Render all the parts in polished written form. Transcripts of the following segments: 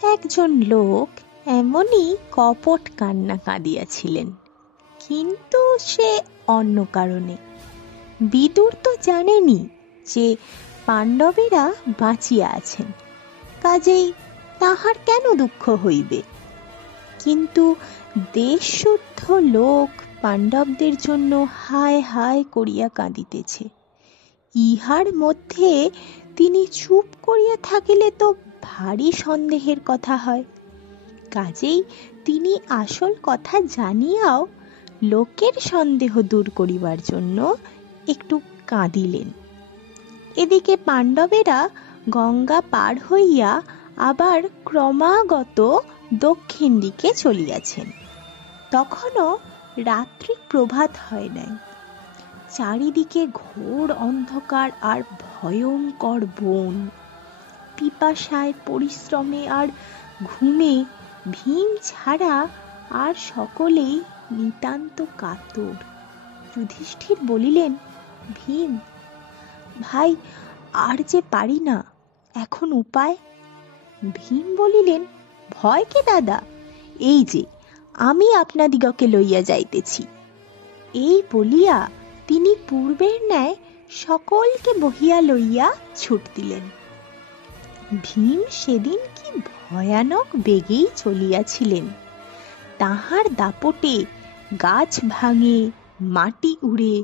একজন লোক এমনই কপট কান্না কাঁদিয়াছিলেন, কিন্তু সে অন্য কারণে। বিদুর তো জানেনি যে পাণ্ডবেরা বাঁচিয়া আছেন, কাজেই তাহার কেন দুঃখ হইবে। কিন্তু দেশশুদ্ধ লোক পাণ্ডবদের জন্য হায় হায় করিয়া কাঁদিতেছে। ইহার মধ্যে তিনি চুপ করিয়া থাকিলে তো ভারী সন্দেহের কথা হয়। কাজেই তিনি আসল কথা জানিয়াও লোকের সন্দেহ দূর করিবার জন্য একটু কাঁদিলেন। এদিকে পাণ্ডবেরা গঙ্গা পার হইয়া আবার ক্রমাগত দক্ষিণ দিকে চলিয়াছেন। তখনও রাত্রি প্রভাত হয় নাই। চারিদিকে ঘোর অন্ধকার আর ভয়ঙ্কর বন। পিপাসায়, পরিশ্রমে আর ঘুমে ভীম ছাড়া আর সকলেই নিতান্ত কাতর। যুধিষ্ঠির বলিলেন, ভীম ভাই, আর যে পারি না, এখন উপায়? ভীম বলিলেন, ভয় কে দাদা, এই যে আমি আপনাদিগকে লইয়া যাইতেছি। এই বলিয়া তিনি পূর্বের ন্যায় সকলকে বহিয়া লইয়া ছুট দিলেন। ভীম সেদিন কি ভয়ানক বেগেই চলিয়াছিলেন। তাহার দাপটে গাছ ভাঙে, মাটি উড়ে,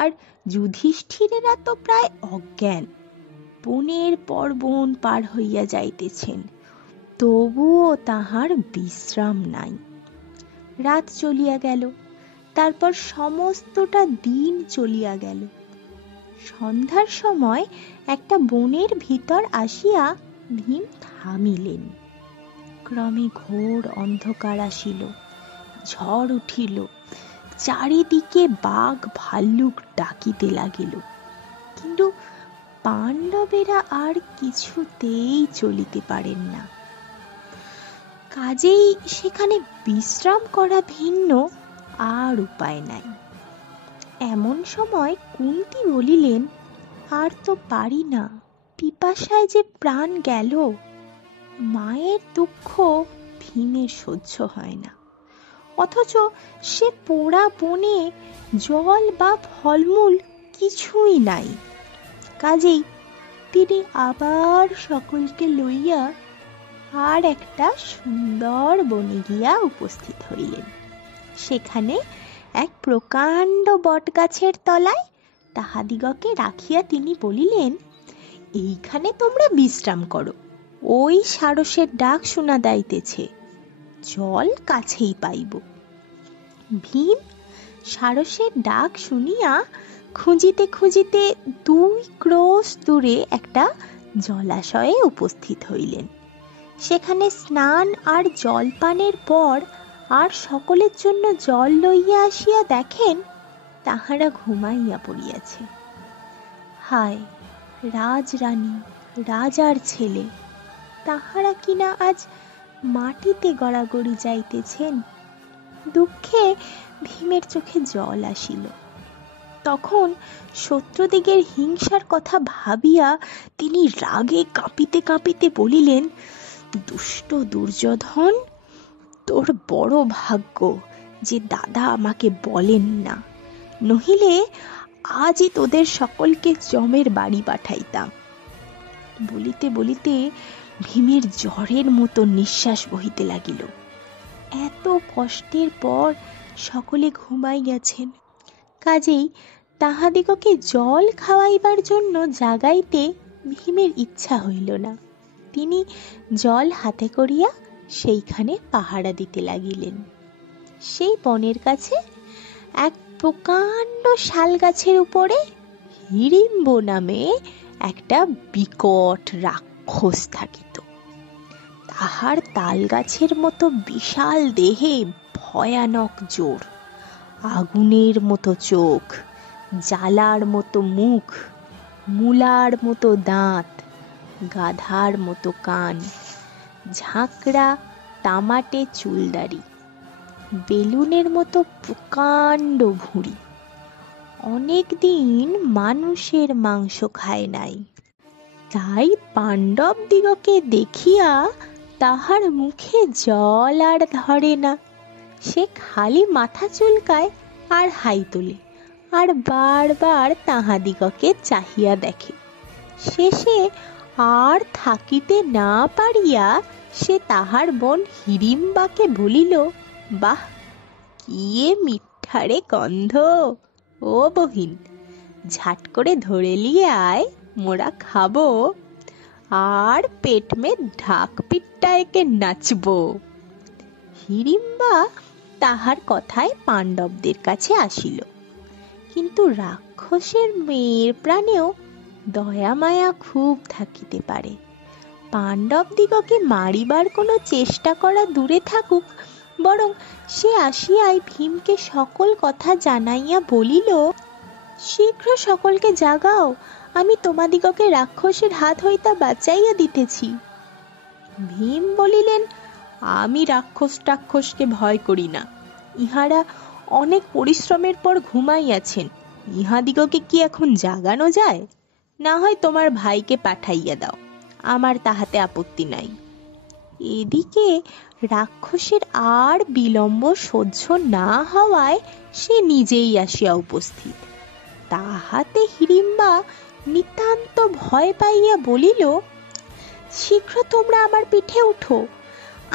আর যুধিষ্ঠিরেরা তো প্রায় অজ্ঞান। বনের পর বন পার হইয়া যাইতেছেন, তবুও তাহার বিশ্রাম নাই। রাত চলিয়া গেল, তারপর সমস্তটা দিন চলিয়া গেল। সন্ধ্যার সময় একটা বনের ভিতর আসিয়া ভীম থামিলেন। ক্রমে ঘোর অন্ধকার আসিল, ঝড় উঠিল, চারিদিকে বাঘ ভাল্লুক ডাকিতে লাগিল। কিন্তু পাণ্ডবেরা আর কিছুতেই চলিতে পারেন না। কাজেই সেখানে বিশ্রাম করা ভিন্ন আর উপায় নাই। এমন সময় কুন্তী বলিলেন, আর তো পারি না, পিপাসায় যে প্রাণ গেল। মায়ের দুঃখ ভীমের সহ্য হয় না, অথচ সে পোড়া বনে জল বা ফলমূল কিছুই নাই। কাজেই তিনি আবার সকলকে লইয়া আর একটা সুন্দর বনে গিয়া উপস্থিত হইলেন। সেখানে এক প্রকাণ্ড বটগাছের তলায় তাহাদিগকে রাখিয়া তিনি বলিলেন, এইখানে তোমরা বিশ্রাম করো, ওই সারসের ডাক শোনা যাইতেছে, জল কাছেই পাইব। ভীম সারসের ডাক শুনিয়া খুঁজিতে খুঁজিতে 2 ক্রোশ দূরে একটা জলাশয়ে উপস্থিত হইলেন। সেখানে স্নান আর জলপানের পর আর সকলের জন্য জল লইয়া আসিয়া দেখেন তাহারা ঘুমাইয়া পড়িয়াছে। হায়, রাজরানী, রাজার ছেলে, তাহারা কিনা আজ মাটিতে গড়াগড়ি যাইতেছেন। দুঃখে ভীমের চোখে জল আসিল। তখন শত্রুদিগের হিংসার কথা ভাবিয়া তিনি রাগে কাঁপিতে কাঁপিতে বলিলেন, দুষ্ট দুর্যোধন, তোর বড় ভাগ্য যে দাদা আমাকে বলেন না, নহিলে আজই তোদের সকলকে যমের বাড়ি পাঠাইতাম। বলিতে বলিতে ভীমের জ্বরের মতো নিঃশ্বাস বহিতে লাগিল। এত কষ্টের পর সকলে ঘুমাই গেছেন, কাজেই তাহাদিগকে জল খাওয়াইবার জন্য জাগাইতে ভীমের ইচ্ছা হইল না। তিনি জল হাতে করিয়া সেইখানে পাহারা দিতে লাগিলেন। সেই বনের কাছে এক প্রকাণ্ড শাল গাছের উপরে হিড়িম্ব নামে একটা বিকট রাক্ষস থাকিত। তাহার তাল গাছের মতো বিশাল দেহে ভয়ানক জোর, আগুনের মতো চোখ, জ্বালার মতো মুখ, মূলার মতো দাঁত, গাধার মতো কান, ঝাঁকড়া তামাটে চুলদারি, বেলুনের মতো প্রকাণ্ড ভুঁড়ি। অনেক দিন মানুষের মাংস খায় নাই, তাই পাণ্ডব দিগকে দেখিয়া তাহার মুখে জল আর ধরে না। সে খালি মাথা চুলকায় আর হাই তোলে, আর বারবার তাহাদিগকে চাহিয়া দেখে। শেষে আর থাকিতে না পারিয়া সে তাহার বোন হিড়িম্বাকে বলিল, বাহ, কি মিঠারে গন্ধ! ও বহিন, ঝাট করে ধরে লিয়ে আয়, মোরা খাবো, আর পেট মে ঢাক পিট্টায়কে নাচবো। হিড়িম্বা তাহার কথায় পাণ্ডবদের কাছে আসিল, কিন্তু রাক্ষসের মেয়ের প্রাণেও দয়া মায়া খুব থাকিতে পারে। পাণ্ডবদিগকে মারিবার কোনো চেষ্টা করা দূরে থাকুক, বরং সে আসিয়াই ভীমকে সকল কথা জানাইয়া বলিল, শীঘ্র সকলকে জাগাও, আমি তোমাদিগকে রাক্ষসের হাত হইতে বাঁচাইয়া দিতেছি। ভীম বলিলেন, আমি রাক্ষসকে ভয় করি না। ইহারা অনেক পরিশ্রমের পর ঘুমাইয়াছেন, ইহাদিগকে কি এখন জাগানো যায়? না হয় তোমার ভাইকে পাঠাইয়া দাও, আমার তাহাতে আপত্তি নাই। এদিকে রাক্ষসের আর বিলম্ব সহ্য না হওয়ায় সে নিজেই আসিয়া উপস্থিত। তাহাতে হিড়িম্বা নিতান্ত ভয় পাইয়া বলিল, শীঘ্র তোমরা আমার পিঠে উঠো,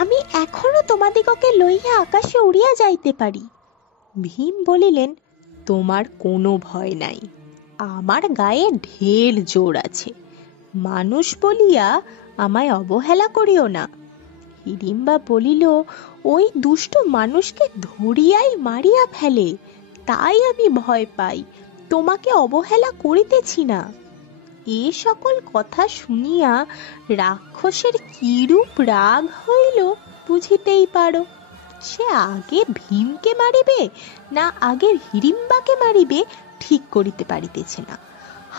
আমি এখনো তোমাদিগকে লইয়া আকাশে উড়িয়া যাইতে পারি। ভীম বলিলেন, তোমার কোনো ভয় নাই, আমার গায়ে ঢের জোর আছে, মানুষ বলিয়া আমায় অবহেলা করিও না। হিড়িম্বা বলিল, ওই দুষ্ট মানুষকে ধরিয়াই মারিয়া ফেলে, তাই আমি ভয় পাই, তোমাকে অবহেলা করিতেছি না। এ সকল কথা শুনিয়া রাক্ষসের কিরূপ রাগ হইল বুঝিতেই পারো। সে আগে ভীমকে মারিবে না আগে হিড়িম্বাকে মারিবে ঠিক করিতে পারিতেছে না।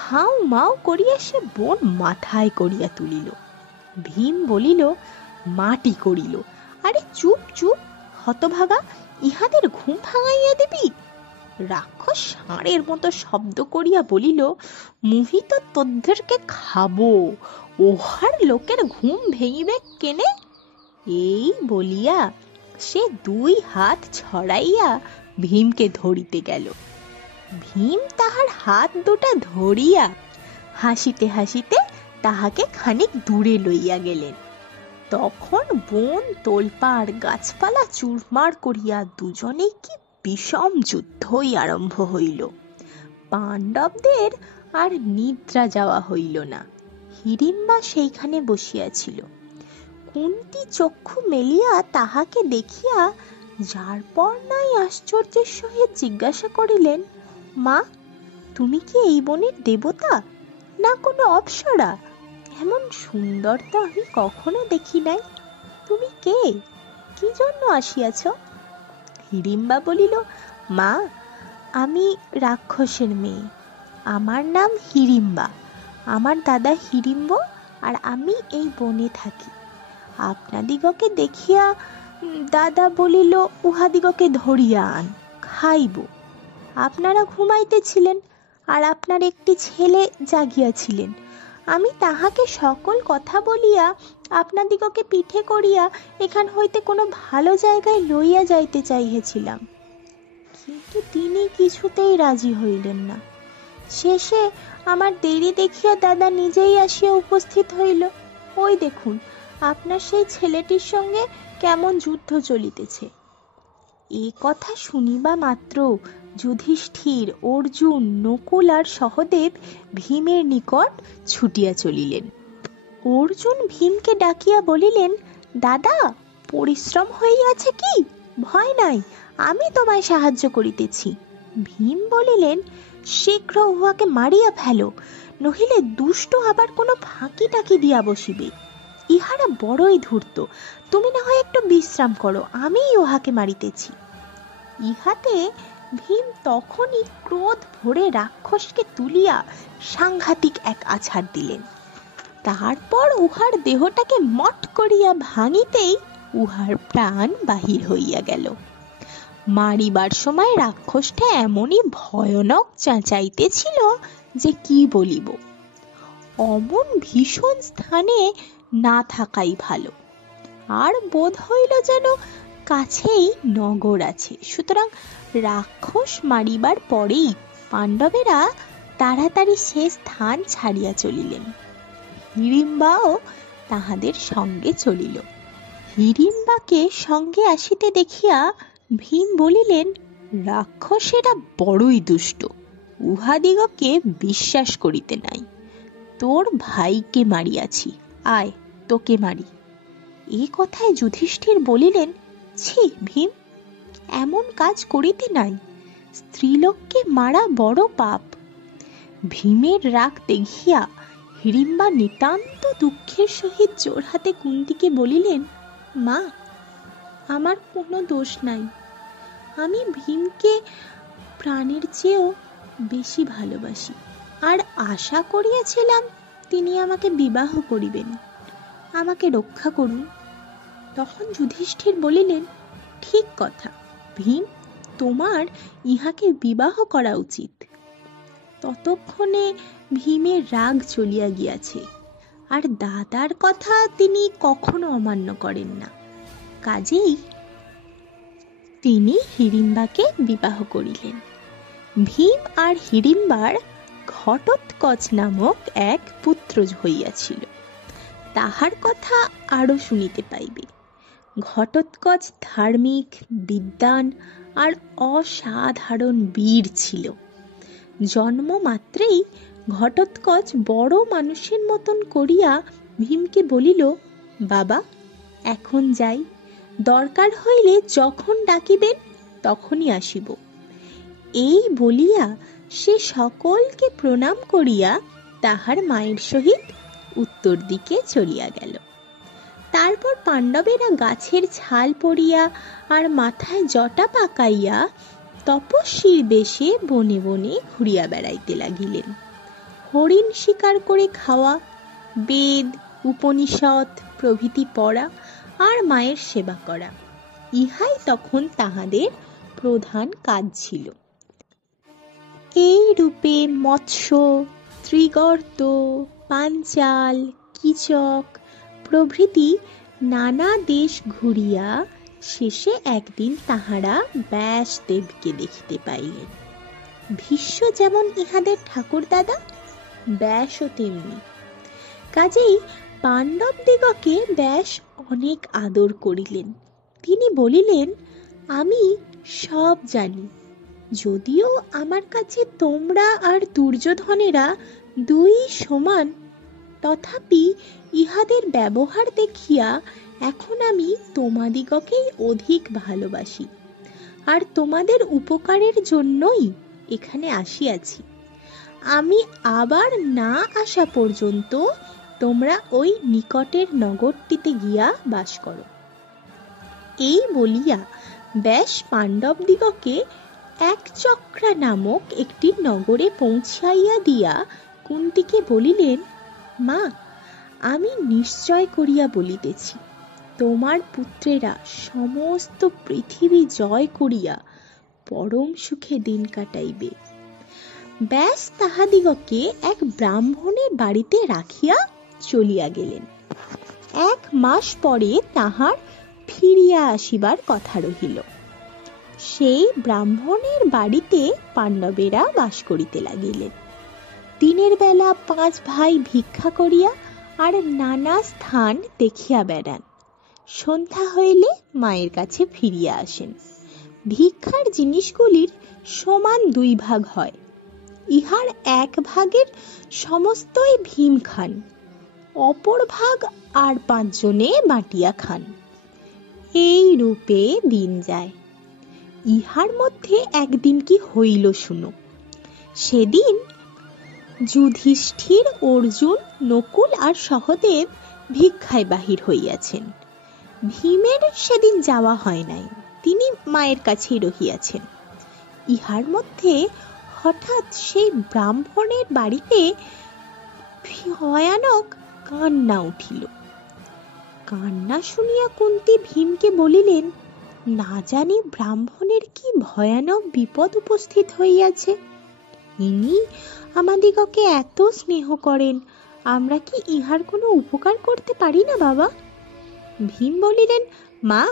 হাউ মাউ করিয়া সে বোন মাথায় করিয়া তুলিল। ভীম বলিল, মাটি করিল, আরে চুপ চুপ, হতভাগা, ইহাদের ঘুম ভাঙাইয়া দিবি। রাক্ষস ষাঁড়ের মতো শব্দ করিয়া বলিল, মুহি তো তোদেরকে খাবো, ওহার লোকের ঘুম ভেঙিবে কেনে? এই বলিয়া সে দুই হাত ছড়াইয়া ভীমকে ধরিতে গেল। ভীম তাহার হাত দুটা ধরিয়া হাসিতে হাসিতে তাহাকে খানিক দূরে লইয়া গেলেন। তখন বন তোলপাড়, গাছপালা চুরমার করিয়া দুজনেই কি বিষম যুদ্ধই আরম্ভ হইল। পাণ্ডবদের আর নিদ্রা যাওয়া হইল না। হিড়িম্বা সেইখানে বসিয়াছিল। কুন্তী চক্ষু মেলিয়া তাহাকে দেখিয়া যার পর নাই আশ্চর্যের সহিত জিজ্ঞাসা করিলেন, মা, তুমি কি এই বনের দেবতা না কোনো অপ্সরা? এমন সুন্দর তো আমি কখনো দেখি নাই। তুমি কে? কি জন্য আসিয়াছ? হিড়িম্বা বলিল, মা, আমি রাক্ষসের মেয়ে, আমার নাম হিড়িম্বা, আমার দাদা হিড়িম্ব, আর আমি এই বনে থাকি। আপনাদিগকে দেখিয়া দাদা বলিল, উহাদিগকে ধরিয়া আন, খাইব। আপনারা ঘুমাইতেছিলেন, আর আপনার একটি ছেলে জাগিয়াছিলেন। আমি তাহাকে সকল কথা বলিয়া আপনাদিগকে পিঠে করিয়া এখান হইতে কোনো ভালো জায়গায় লইয়া যাইতে চাইতেছিলাম, কিন্তু তিনি কিছুতেই রাজি হইলেন না। শেষে আমার দেরি দেখিয়া দাদা নিজেই আসিয়া উপস্থিত হইল। ওই দেখুন, আপনার সেই ছেলেটির সঙ্গে কেমন যুদ্ধ চলিতেছে। এ কথা শুনিবা মাত্র যুধিষ্ঠির, অর্জুন, নকুল আর সহদেব ভীমের নিকট ছুটিয়া চলিলেন। অর্জুন ভীমকে ডাকিয়া বলিলেন, দাদা, পরিশ্রম হইয়াছে কি? ভয় নাই, আমি তোমায় সাহায্য করিতেছি। ভীম বলিলেন, শীঘ্র উহাকে মারিয়া ফেলো, নহিলে দুষ্ট আবার কোনো ফাঁকি টাকি দিয়া বসিবে। ইহারা বড়ই ধূর্ত, তুমি না হয় একটু বিশ্রাম করো, আমি উহাকে মারিতেছি। ইহাতে ভীম তখনই ক্রোধ ভরে রাক্ষসকে তুলিয়া সাংঘাতিক এক আছাড় দিলেন। তারপর উহার দেহটাকে মট করিয়া ভাঙিতেই উহার প্রাণ বাহির হইয়া গেল। মারিবার সময় রাক্ষসটা এমনই ভয়ানক চেঁচাইতেছিল যে কি বলিব। অমন ভীষণ স্থানে না থাকাই ভালো। আর বোধ হইল যেন কাছেই নগর আছে। সুতরাং রাক্ষস মারিবার পরেই পাণ্ডবেরা তাড়াতাড়ি সে স্থান ছাড়িয়া চলিলেন। হিড়িম্বাও তাহাদের সঙ্গে চলিল। হিড়িম্বাকে সঙ্গে আসিতে দেখিয়া ভীম বলিলেন, রাক্ষসেরা বড়ই দুষ্ট, উহাদিগকে বিশ্বাস করিতে নাই। তোর ভাইকে মারিয়াছি, আয় তোকে মারি। এ কথায় যুধিষ্ঠির বলিলেন, ছি ভীম, এমন কাজ করিতে নাই, স্ত্রীলোককে মারা বড় পাপ। ভীমের রাগ দেখিয়া হিড়িম্বা নিতান্ত দুঃখের সহিত জোড়হাতে কুন্তিকে বলিলেন, মা, আমার কোনো দোষ নাই। আমি ভীমকে প্রাণের চেয়েও বেশি ভালোবাসি, আর আশা করিয়াছিলাম তিনি আমাকে বিবাহ করিবেন। আমাকে রক্ষা করুন। তখন যুধিষ্ঠির বলিলেন, ঠিক কথা ভীম, তোমার ইহাকে বিবাহ করা উচিত। ততক্ষণে ভীমের রাগ চলিয়া গিয়াছে, আর দাদার কথা তিনি কখনো অমান্য করেন না। কাজেই তিনি হিড়িম্বাকে বিবাহ করিলেন। ভীম আর হিড়িম্বার ঘটোৎকচ নামক এক পুত্র হইয়াছিল। তাহার কথা আরো শুনিতে পাইবে। ঘটোৎকচ ধার্মিক, বিদ্বান আর অসাধারণ বীর ছিল। জন্ম মাত্রেই ঘটোৎকচ বড় মানুষের মতন করিয়া ভীমকে বলিল, বাবা, এখন যাই, দরকার হইলে যখন ডাকিবেন তখনই আসিব। এই বলিয়া সে সকলকে প্রণাম করিয়া তাহার মায়ের সহিত উত্তর দিকে চলিয়া গেল। তারপর পাণ্ডবেরা গাছের ছাল পরিয়া আর মাথায় জটা পাকাইয়া তপস্বীর বেশে বনে বনে ঘুরিয়া বেড়াইতে লাগিলেন। হরিণ শিকার করে খাওয়া, বেদ, উপনিষদ প্রভৃতি পড়া আর মায়ের সেবা করা, ইহাই তখন তাহাদের প্রধান কাজ ছিল। এই রূপে মৎস্য, ত্রিগর্ত, পাঞ্চাল, কীচক প্রভৃতি নানা দেশ ঘুরিয়া শেষে একদিন তাহারা ব্যাসদেবকে দেখিতে পাইলেন। ভীষ্ম যেমন ইহাদের ঠাকুর দাদা, ব্যাসও তেমনি। কাজেই পাণ্ডব দিগকে ব্যাস অনেক আদর করিলেন। তিনি বলিলেন, আমি সব জানি, যদিও আমার কাছে তোমরা আর দুর্যোধনেরা দুই সমান, তথাপি ইহাদের ব্যবহার দেখিয়া এখন আমি তোমাদিগকেই অধিক ভালোবাসি, আর তোমাদের উপকারের জন্যই এখানে আসিয়াছি। আমি আবার না আসা পর্যন্ত তোমরা ওই নিকটের নগরটিতে গিয়া বাস করো। এই বলিয়া ব্যাস পাণ্ডব দিগকে একচক্রা নামক একটি নগরে পৌঁছাইয়া দিয়া কুন্তিকে বলিলেন, মা, আমি নিশ্চয় করিয়া বলিতেছি, তোমার পুত্রেরা সমস্ত পৃথিবী জয় করিয়া পরম সুখে দিন কাটাইবে। ব্যাস তাহাদিগকে এক ব্রাহ্মণের বাড়িতে রাখিয়া চলিয়া গেলেন। 1 মাস পরে তাহার ফিরিয়া আসিবার কথা রহিল। সেই ব্রাহ্মণের বাড়িতে পাণ্ডবেরা বাস করিতে লাগিলেন। দিনের বেলা 5 ভাই ভিক্ষা করিয়া আর নানা স্থান দেখিয়া বেড়ান। সন্ধ্যা হইলে মায়ের কাছে ফিরিয়া আসেন। ভিক্ষার জিনিসগুলির সমান 2 ভাগ হয়। ইহার 1 ভাগের সমস্তই ভীম খান, অপর ভাগ আর 5 জনে বাটিয়া খান। এই রূপে দিন যায়। ইহার মধ্যে একদিন কি হইল শুনো। সেদিন যুধিষ্ঠির, অর্জুন, নকুল আর সহদেব ভিক্ষায় বাহির হইয়াছেন। ভীমের সেদিন যাওয়া হয় নাই, তিনি মায়ের কাছেই রহিয়াছেন। ইহার মধ্যে হঠাৎ সেই ব্রাহ্মণের বাড়িতে ভয়ানক কান্না উঠিল। কান্না শুনিয়া কুন্তি ভীমকে বলিলেন, না জানি ব্রাহ্মণের কি ভয়ানক বিপদ উপস্থিত হইয়াছে। ইনি আমাদিগকে এত স্নেহ করেন, আমরা কি ইহার কোনো উপকার করতে পারি না বাবা? ভীম বলিলেন, মা,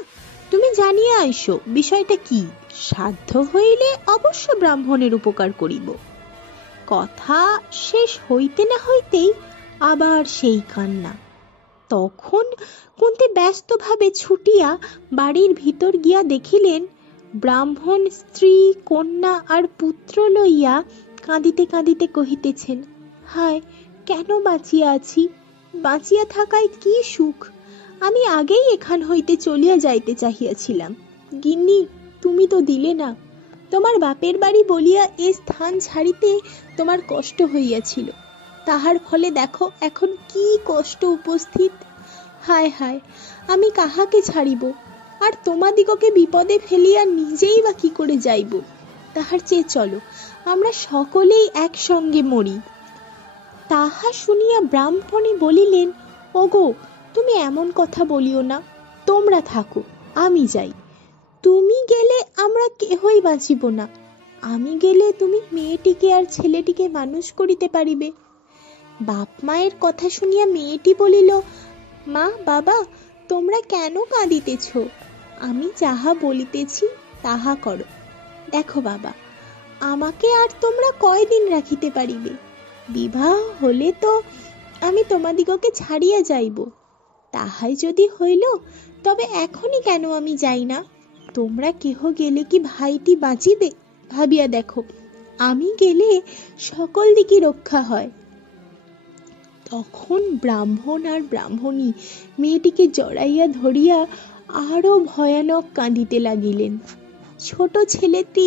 তুমি জানিয়া আইসো বিষয়টা কি, সাধ্য হইলে অবশ্য ব্রাহ্মণের উপকার করিব। কথা শেষ হইতে না হইতেই আবার সেই কান্না। তখন কুন্তি ব্যস্তভাবে ছুটিয়া বাড়ির ভিতর গিয়া দেখিলেন ব্রাহ্মণ স্ত্রী, কন্যা আর পুত্র লইয়া কাঁদিতে কাঁদিতে কহিতেছেন, হায়, কেন বাঁচিয়া আছি, বাঁচিয়া থাকায় কি সুখ, আমি আগেই এখান হইতে চলিয়া যাইতে চাহিয়াছিলাম, গিন্নি তুমি তো দিলে না, তোমার বাপের বাড়ি বলিয়া এ স্থান ছাড়িতে তোমার কষ্ট হইয়াছিল, তাহার ফলে দেখো এখন কি কষ্ট উপস্থিত। হায় হায়, আমি কাহাকে ছাড়িব, আর তোমাদিগকে বিপদে ফেলিয়া নিজেই বা কি করে যাইব, তাহার চেয়ে চলো আমরা সকলেই একসঙ্গে মরি। তাহা শুনিয়া ব্রাহ্মণী বলিলেন, ওগো, তুমি এমন কথা বলিও না, তোমরা থাকো, আমি যাই, তুমি গেলে আমরা কেহই বাঁচিব না, আমি গেলে তুমি মেয়েটিকে আর ছেলেটিকে মানুষ করিতে পারিবে। বাপ মায়ের কথা শুনিয়া মেয়েটি বলিল, মা, বাবা, তোমরা কেন কাঁদিতেছ, আমি যাহা বলিতেছি তাহা করো। দেখো বাবা, আমাকে আর তোমরা কয়দিন রাখিতে পারিবে, বিবাহ হলে তো আমি তোমাদিগকে ছাড়িয়া যাইব, তাহাই যদি হইল তবে এখনই কেন আমি যাই না, তোমরা কেহ গেলে কি ভাইটি বাঁচিবে, ভাবিয়া দেখো, আমি গেলে সকল দিকে রক্ষা হয়। তখন ব্রাহ্মণ আর ব্রাহ্মণী মেয়েটিকে জড়াইয়া ধরিয়া আরো ভয়ানক কাঁদিতে লাগিলেন। ছোট ছেলেটি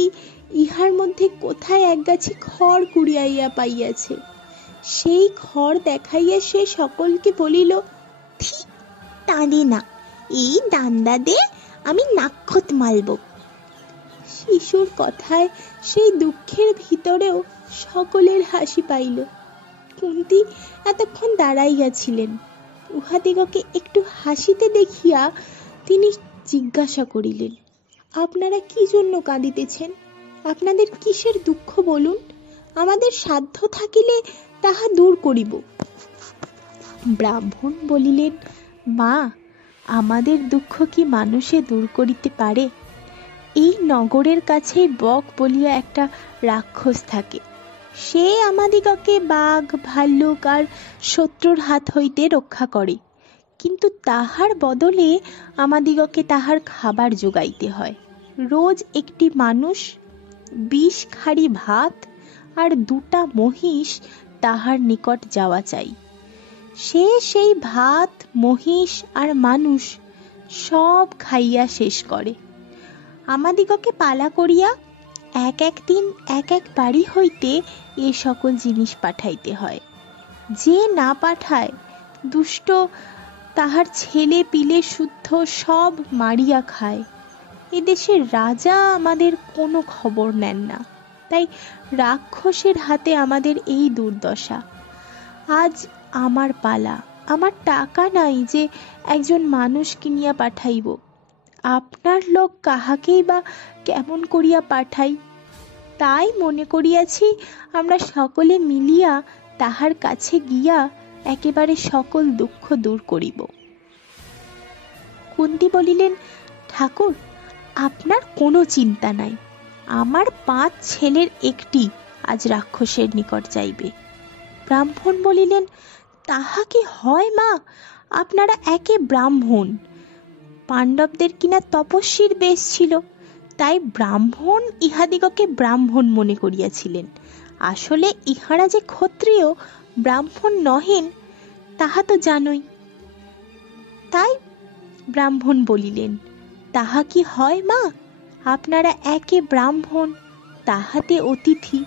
ইহার মধ্যে কোথায় একগাছি খড় কুড়িয়াইয়া পাইয়াছে, সেই খড় দেখাইয়া সে সকলকে বলিল, ঠিক টানে না, এই ডান্ডা দে আমি নাক্ষত মালব। শিশুর কথায় সেই দুঃখের ভিতরেও সকলের হাসি পাইল। কুন্তি এতক্ষণ দাঁড়াইয়াছিলেন, উহাদিগকে একটু হাসিতে দেখিয়া তিনি জিজ্ঞাসা করিলেন, আপনারা কি জন্য কাঁদিতেছেন, আপনাদের কিসের দুঃখ বলুন, আমাদের সাধ্য থাকিলে তাহা দূর করিব। ব্রাহ্মণ বলিলেন, মা, আমাদের দুঃখ কি মানুষে দূর করিতে পারে? এই নগরের কাছেই বক বলিয়া একটা রাক্ষস থাকে, সে আমাদিগকে বাঘ, ভাল্লুক আর শত্রুর হাত হইতে রক্ষা করে, কিন্তু তাহার বদলে আমাদিগকে তাহার খাবার যোগাইতে হয়। রোজ একটি মানুষ, 20 খাড়ি ভাত আর 2টা মহিষ তাহার নিকট যাওয়া চাই। সে সেই ভাত, মহিষ আর মানুষ সব খাইয়া শেষ করে। আমাদিগকে পালা করিয়া এক এক দিন এক এক বাড়ি হইতে এ সকল জিনিস পাঠাইতে হয়। যে না পাঠায়, দুষ্ট তাহার ছেলে পিলে শুদ্ধ সব মারিয়া খায়। এদেশের রাজা আমাদের কোনো খবর নেন না, তাই রাক্ষসের হাতে আমাদের এই দুর্দশা। আজ আমার পালা, আমার টাকা নাই যে একজন মানুষ কিনিয়া পাঠাইব, আপনার লোক কাহাকেই বা কেমন করিয়া পাঠাই, তাই মনে করিয়াছি আমরা সকলে মিলিয়া তাহার কাছে গিয়া একেবারে সকল দুঃখ দূর করিব। কুন্তি বলিলেন, ঠাকুর, আপনার কোনো চিন্তা নাই, আমার 5 ছেলের একটি আজ রাক্ষসের নিকট যাইবে। ব্রাহ্মণ বলিলেন, তাহা কি হয় মা, আপনারা একে ব্রাহ্মণ, পাণ্ডবদের কিনা তপস্বীর বেশ ছিল, তাই ব্রাহ্মণ ইহাদিগকে ব্রাহ্মণ মনে করিয়াছিলেন, আসলে ইহারা যে ক্ষত্রিয়, ব্রাহ্মণ নহেন, তাহা তো জানোই। তাই ব্রাহ্মণ বলিলেন, তাহা কি হয় মা, আপনারা একে ব্রাহ্মণ, তাহাতে অতিথি,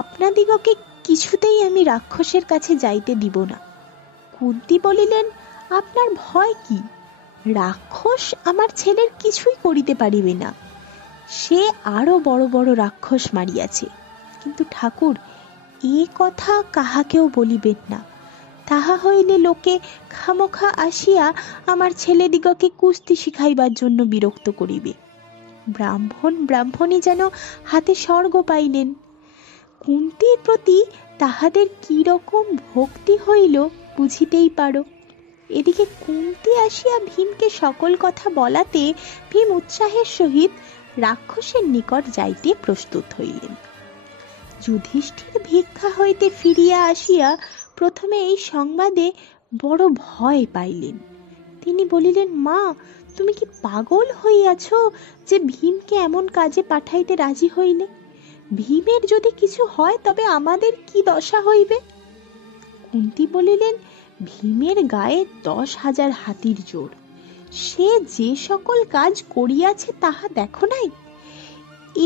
আপনাদিগকে কিছুতেই আমি রাক্ষসের কাছে যাইতে দিব না। কুন্তি বলিলেন, আপনার ভয় কি, রাক্ষস আমার ছেলের কিছুই করিতে পারিবে না, সে আরো বড় বড় রাক্ষস মারিয়াছে, কিন্তু ঠাকুর এ কথা কাহাকেও বলিবেন না, তাহা হইলে লোকে খামোখা আসিয়া আমার ছেলেদিগকে কুস্তি শিখাইবার জন্য বিরক্ত করিবে। ব্রাহ্মণ ব্রাহ্মণী যেন হাতে স্বর্গ পাইলেন। কুন্তির প্রতি তাহাদের কি রকম ভক্তি হইল বুঝিতেই পারো। এদিকে কুন্তি আসিয়া ভীমকে সকল কথা বলাতে ভীম উৎসাহের সহিত রাক্ষসের নিকট যাইতে প্রস্তুত হইলেন। যুধিষ্ঠির ভিক্ষা হইতে ফিরিয়া আসিয়া প্রথমে এই সংবাদে বড় ভয় পাইলেন। তিনি বলিলেন, মা, তুমি কি পাগল হইয়াছ যে ভীমকে এমন কাজে পাঠাইতে রাজি হইলে? ভীমের যদি কিছু হয় তবে আমাদের কি দশা হইবে? কুন্তি বলিলেন, ভীমের গায়ে 10,000 হাতির জোর, সে যে সকল কাজ করিয়াছে তাহা দেখো নাই?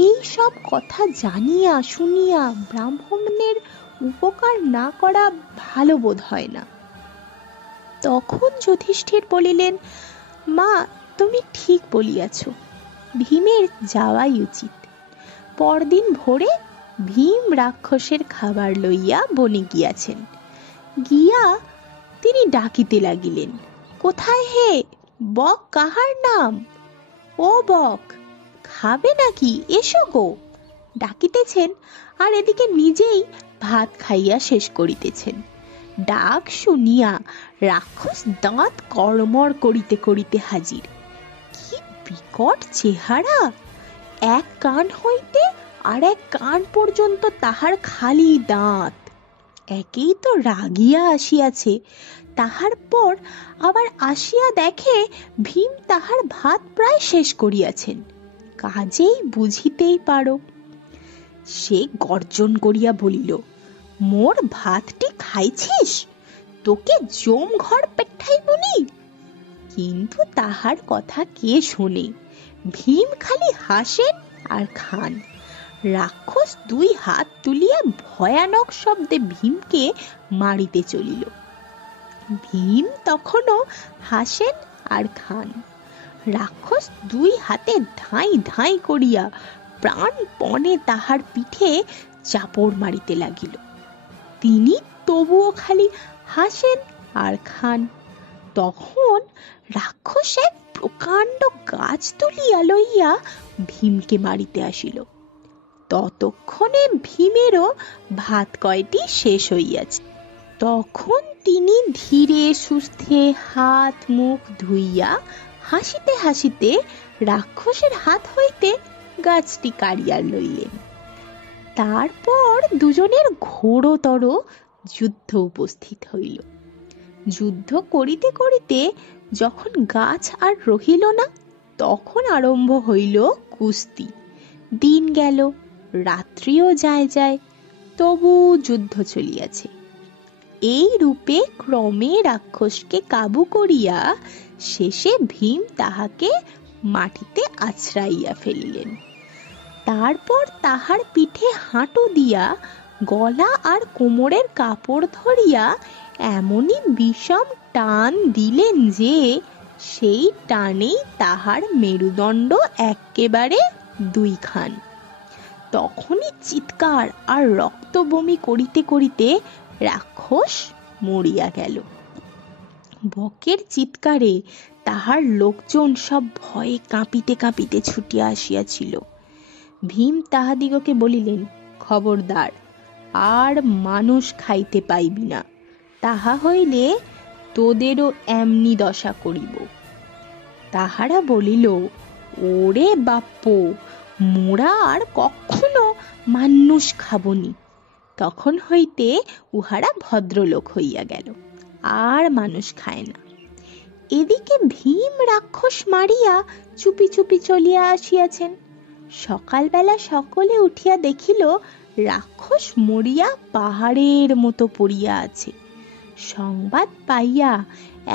এই সব কথা জানিয়া শুনিয়া ব্রাহ্মণের উপকার না করা ভালো বোধ হয় না। তখন যুধিষ্ঠির বলিলেন, মা, তুমি ঠিক বলিয়াছ, ভীমের যাওয়াই উচিত। পরদিন ভোরে ভীম রাক্ষসের খাবার লইয়া বনে গিয়াছেন। গিয়া তিনি ডাকিতে লাগিলেন, কোথায় হে? বক কাহার নাম? ও বক, খাবে নাকি? এসো গো। ডাকিতেছেন আর এদিকে নিজেই ভাত খাইয়া শেষ করিতেছেন। ডাক শুনিয়া রাক্ষস দাঁত কড়মড় করিতে করিতে হাজির। কি বিকট চেহারা! এক কান হইতে আর এক কান পর্যন্ত তাহার খালি দাঁত। একেই তো রাগিয়া আসিয়াছে, তাহার পর আবার আসিয়া দেখে ভীম তাহার ভাত প্রায় শেষ করিয়াছেন। কাজেই বুঝিতেই পারো। সে গর্জন করিয়া বলিল, মোর ভাতটি খাইছিস? তোকে জম ঘর পেঠাইবনি। কিন্তু তাহার কথা কে শোনে? ভীম খালি হাসেন আর খান। রাক্ষস 2 হাত তুলিয়া ভয়ানক শব্দে ভীমকে মারিতে চলিল। ভীম তখনও হাসেন আর খান। রাক্ষস 2 হাতে ধাই ধাই করিয়া প্রাণপণে তাহার পিঠে চাপড় মারিতে লাগিল। তিনি তবুও খালি হাসেন আর খান। তখন রাক্ষস এক প্রকাণ্ড গাছ তুলিয়া লইয়া ভীমকে মারিতে আসিল। ততক্ষণে ভীমেরও ভাত কয়টি শেষ হইয়াছে। তখন তিনি ধীরে সুস্থে হাত মুখ ধুইয়া হাসিতে হাসিতে রাক্ষসের হাত হইতে গাছটি কাড়িয়া লইলেন। তারপর দুজনের ঘোরতর যুদ্ধ উপস্থিত হইল। যুদ্ধ করিতে করিতে যখন গাছ আর রহিল না, তখন আরম্ভ হইল কুস্তি। দিন গেল, রাত্রিও যায় যায়, তবু যুদ্ধ চলিয়াছে। এই রূপে ক্রমে রাক্ষসকে কাবু করিয়া শেষে ভীম তাহাকে মাটিতে আছড়াইয়া ফেলিলেন। তারপর তাহার পিঠে হাঁটু দিয়া গলা আর কোমরের কাপড় ধরিয়া এমনই বিষম টান দিলেন যে সেই টানেই তাহার মেরুদণ্ড একেবারে 2 খান। তখনই চিৎকার আর রক্ত বমি করিতে করিতে রাক্ষস মরিয়া গেল। বকের চিৎকারে তাহার লোকজন সব ভয়ে কাঁপিতে কাঁপিতে ছুটিয়া আসিয়াছিল। ভীম তাহাদিগকে বলিলেন, খবরদার, আর মানুষ খাইতে পাইবি না, তাহা হইলে তোদেরও এমনি দশা করিব। তাহারা বলিল, ওরে বাপ্পো, মোরা আর কখনো মানুষ খাবনি। তখন হইতে উহারা ভদ্রলোক হইয়া গেল, আর মানুষ খায় না। এদিকে ভীম রাক্ষস মারিয়া চুপি চুপি চলিয়া আসিয়াছেন। সকালবেলা সকলে উঠিয়া দেখিল রাক্ষস মরিয়া পাহাড়ের মতো পড়িয়া আছে। সংবাদ পাইয়া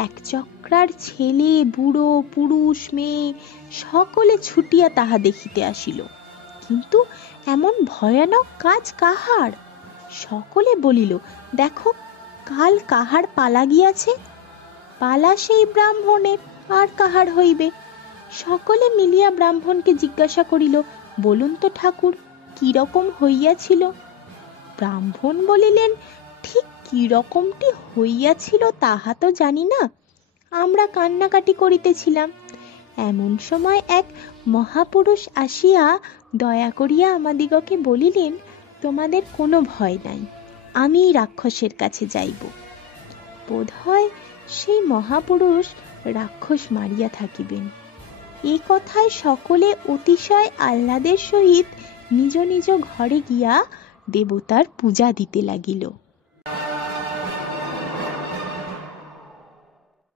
এক চক্রার ছেলে বুড়ো পুরুষ মেয়ে সকলে ছুটিয়া তাহা দেখিতে আসিল। কিন্তু এমন ভয়ানক কাজ কাহার? সকলে বলিল, দেখো, কাল কাহার পালা গিয়াছে। পালা সেই ব্রাহ্মণের, আর কাহার হইবে? সকলে মিলিয়া ব্রাহ্মণকে জিজ্ঞাসা করিল, বলুন তো ঠাকুর, কিরকম হইয়াছিল? ব্রাহ্মণ বলিলেন, ঠিক কিরকমটি হইয়াছিল তাহা তো জানি না, আমরা কান্নাকাটি করিতেছিলাম। এমন সময় এক মহাপুরুষ আসিয়া দয়া করিয়া আমাদিগকে বলিলেন, তোমাদের কোনো ভয় নাই, আমি রাক্ষসের কাছে যাইব। বোধ হয় সেই মহাপুরুষ রাক্ষস মারিয়া থাকিবেন। এ কথায় সকলে অতিশয় আহ্লাদের সহিত নিজ নিজ ঘরে গিয়া দেবতার পূজা দিতে লাগিল।